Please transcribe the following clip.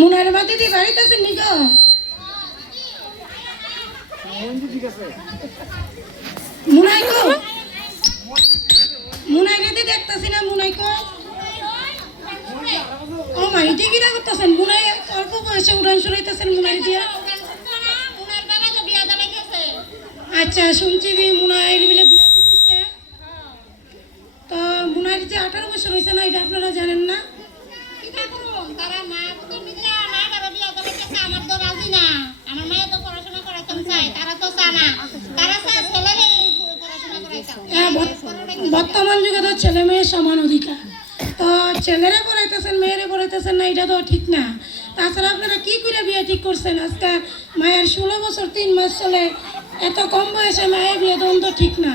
মুনার বাতি দি বাড়িতে আছেন নি গো? মুনাই গো, মুনাই রে দেখতাছি না, মুনাই কো। ও মা, ইটি কিরা করতেছেন? মুনাই অল্প বয়সে উড়ান শুরাইতেছেন মুনাই দিয়া। আচ্ছা, শুনছি যে মুনাইর বলে বিয়ে দিতেছে। তো মুনাইর যে 18 বছর হয়েছে না, এটা আপনারা জানেন না? বর্তমান যুগে তো ছেলে মেয়ের সমান অধিকার। তো ছেলেরা পড়াইতেছেন, মেয়েরে পড়াইতেছেন না, এটা তো ঠিক না। তাছাড়া আপনারা কি করে বিয়ে ঠিক করছেন? আজকে মায়ের 16 বছর 3 মাস চলে, এত কম বয়সে মায়ের বিয়ে দেওয়া তো ঠিক না।